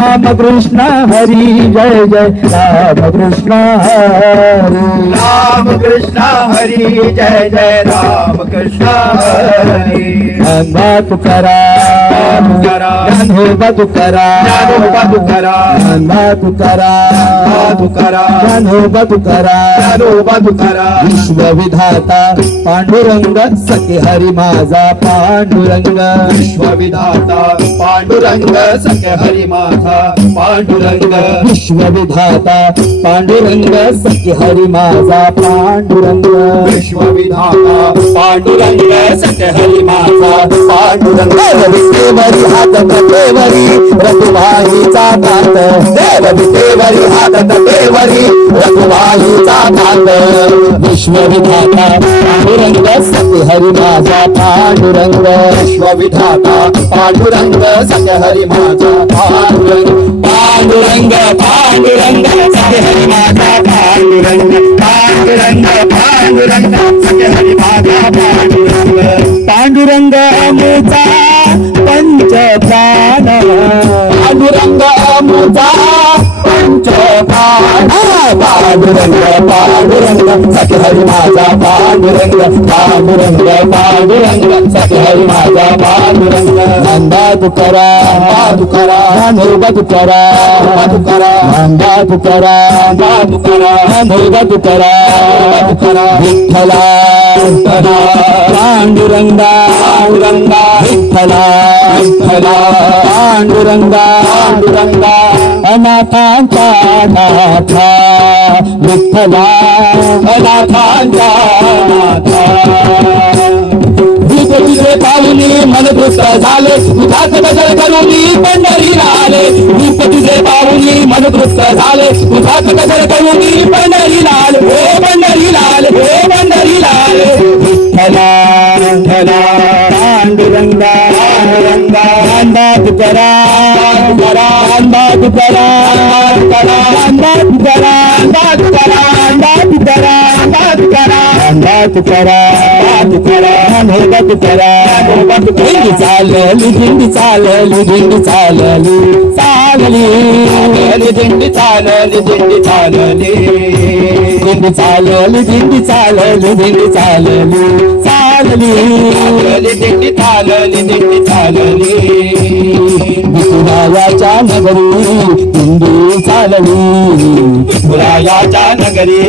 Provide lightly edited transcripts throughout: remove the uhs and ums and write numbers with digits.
राम कृष्ण हरी जय जय राम कृष्ण हरी राम कृष्ण हरी जय जय राम कृष्ण हरी तुकाराम ज्ञानोबा तुकाराम ज्ञानोबा तुकाराम विश्वविधाता पांडुरंग सखे हरी माझा पांडुरंग विश्वविधाता पांडुरंग सखे हरी माझा पांडुरंग विश्वविधाता पांडुरंग सखे हरी माझा पांडुरंग विश्वविधाता पांडुरंग सखे हरी माझा पांडुरंग विटेवरी हात कटेवरी रघुवाईचा नाथ देव विटेवरी हात कटेवरी रघुवाईचा नाथ विश्वविधाता पांडुरंग सखे हरी माझा पांडुरंग विश्वविधाता पांडुरंग सखे हरी माझा पांडुरंग पांडुरंग पांडुरंग सखे हरी माझा पांडुरंग पांडुरंग पांडुरंग सखे हरी माझा पांडुरंग पांडुरंग मुचा पंच प्राण पांडुरंग मुचा पंच प्राण पांडुरंग पांडुरंग सखे हरी माझा पांडुरंग पांडुरंग पांडुरंग सखे हरी माझा पांडुरंग नंदा तुकाराम ज्ञानोबा तुकाराम नंदा तुकाराम ज्ञानोबा तुकाराम विठ्ठला पांडुरंगा विठ्ठला पांडुरंगा अनाथांचा नाथा विठ्ठला अनाथांचा नाथा तुझे पाहुनी मनदृष्ट झाले तुझाच गजर करुनी पंढरीला आले तुझे पाहुनी मनदृष्ट झाले तुझाच गजर करुनी पंढरीला आले हे पंढरीला आले हे पंढरीला आले विठ्ठला विठ्ठला पांडुरंगा पांडुरंगा नंदा तुकाराम नंदा तुकाराम नंदा तुकाराम नंदा तुकाराम दिंडी चालली दिंडी चालली दिंडी चालली चालली दिंडी चालली दिंडी चालली दिंडी चालली दिंडी चालली दिंडी चालली चालली दिंडी चालली दिंडी चालली विठुरायाच्या नगरी दिंडी चालली विठुरायाच्या नगरी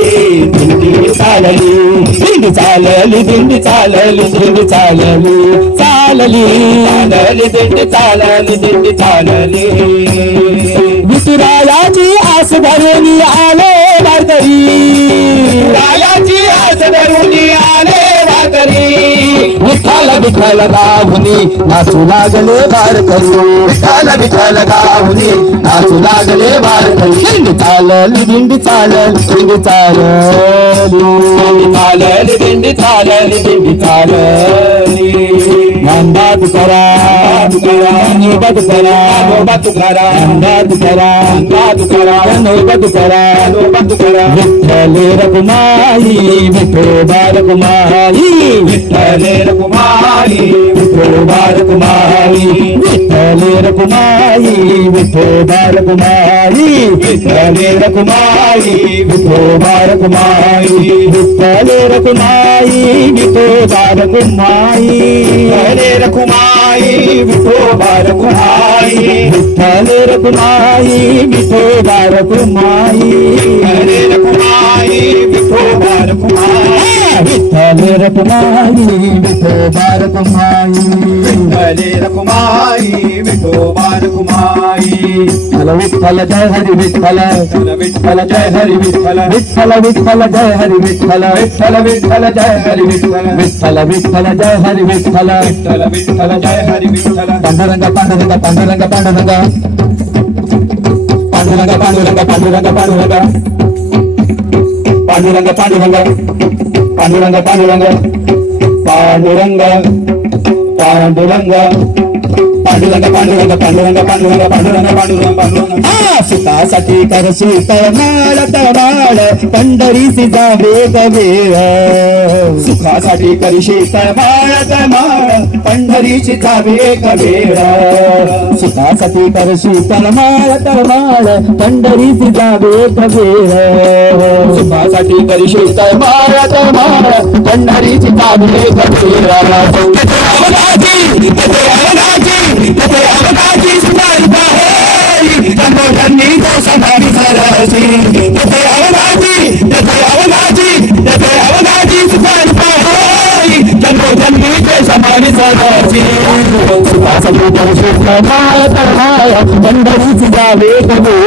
दिंडी चालली दिंडी चालली दिंडी चालली दिंडी चालली चालली दिंडी चालली दिंडी चालली विठुरायाची आस धरून आले वारकरी रायाची आस धरून आले वारकरी विठ्ठल विठ्ठल गावनी नाचू लागले वारकरी विठ्ठल विठ्ठल गावनी नाचू लागले वारकरी दिंडी चालली दिंडी चालली दिंडी चालली दिंडी चालली दिंडी चालली नंदा तुकाराम ज्ञानोबा तुकाराम नंदा तुकाराम ज्ञानोबा तुकाराम विठ्ठल रघुमाई विठोबा रघुमाई विठ्ठल रघुमाई विठोबा रघुमाई विठ्ठल रघुमाई विठोबा रघुमाई विठ्ठल रघुमाई विठोबा रघुमाई विठ्ठल रघुमाई विठोबा रघुमाई हरे रघुमाई विठोबा रघुमाई विठ्ठल रघुमाई विठोबा रघुमाई हरे रघुमाई विठोबा रघुमाई विठ्ठल रघुमाई विठोबा रघुमाई हरे रघुमाई विठोबा रघुमाई विठ्ठल जय हरि विठ्ठल विठ्ठल जय हरि विठ्ठल विठ्ठल विठ्ठल जय हरि विठ्ठल विठ्ठल विठ्ठल जय हरि विठ्ठल विठ्ठल विठ्ठल जय हरि विठ्ठल विठ्ठल विठ्ठल जय हरि विठ्ठल पांडुरंग पांडुरंग पांडुरंग पांडुरंग पांडुरंग पांडुरंग पांडुरंग पांडुरंग पांडुरंग पांडुरंग पांडुरंग पांडुरंग पांडुरंग पांडुरंग पांडुरंग पांडुरंग पांडुरंग पांडुरंग पांडुरंग पांडुरंग पांडुरंग सुखासाठी करशी तळमाळ तळमाळ पंढरीसी जावे गवेळ सुखासाठी करशी तळमाळ तळमाळ पंढरीची जावे गवेळ सुखासाठी करशी तळमाळ तळमाळ पंढरीची जावे गवेळ सुखासाठी करशी तळमाळ तळमाळ पंढरीची जावे गवेळ पंढरीची जावे गवेळ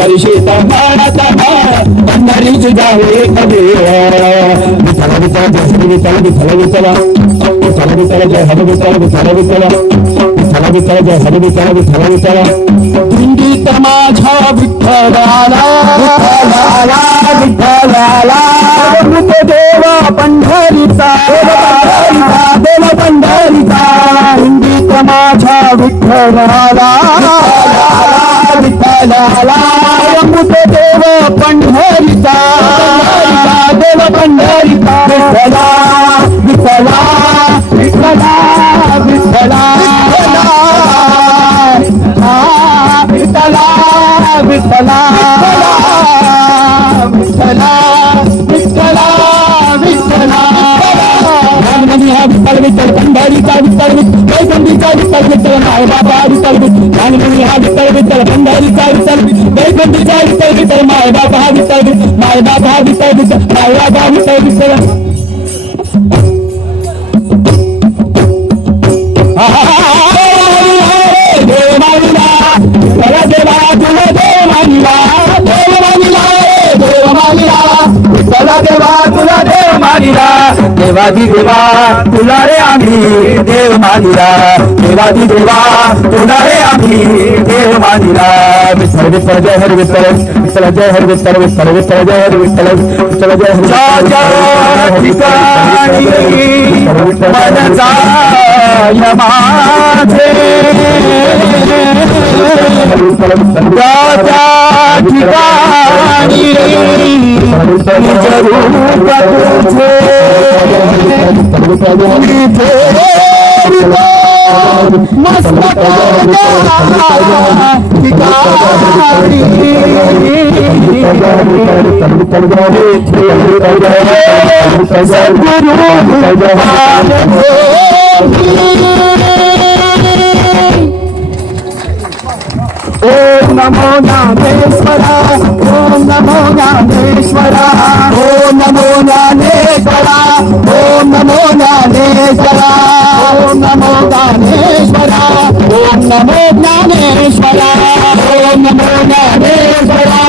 करशी तळमाळ तळमाळ पंढरीची जावे गवेळ विठ्ठल विठ्ठल जय विठ्ठल विठ्ठल विठ्ठल विठ्ठल विठ्ठल जय हरे विठ्ठल विठ्ठल विठ्ठल विठ्ठल विठ्ठल जय हरे विठ्ठल विठ्ठल विठ्ठल दिंडीत माझ्या विठ्ठलाला विठ्ठलाला विठ्ठलाला देवा पंढरीचा देव पंढरीचा दिंडीत माझ्या विठ्ठलाला विठ्ठलाला देव पंढरीचा देव पंढरीचा विठ्ठला विठ्ठला विठ्ठला विठ्ठला विठ्ठला विठ्ठला विठ्ठला विठ्ठला विठ्ठला विठ्ठल विठ्ठल पंढरीचा विठ्ठल वैकुंठीचा विठ्ठल विठ्ठल माय बाबा विठ्ठल विठ्ठल विठ्ठल विठ्ठल पंढरीचा विठ्ठल वैकुंठीचा विठ्ठल विठ्ठल माय बाबा विठ्ठल माय बाबा विठ्ठल विठ्ठल माय बाबा विठ्ठल विठ्ठल देव मानिला देवा तुला देव मानिला देव मानिला देव मानिला चला देवा तुला देव मानिला देवादी देवा तुला रे आम्ही देव मानिला देवादी देवा तुला रे आम्ही देव मानिला विठ्ठल विठ्ठल जय हरी विठ्ठल विठ्ठल जय हरी विठ्ठल विठ्ठल विठ्ठल जय हरी विठ्ठल विठ्ठल जय हरी ओम नमो नामेश्वरा ओम नमो नामेश्वरा ओम नमो नामेश्वरा ओम नमो नामेश्वरा ओम नमो नामेश्वरा ओम नमो नामेश्वरा ओम नमो नामेश्वरा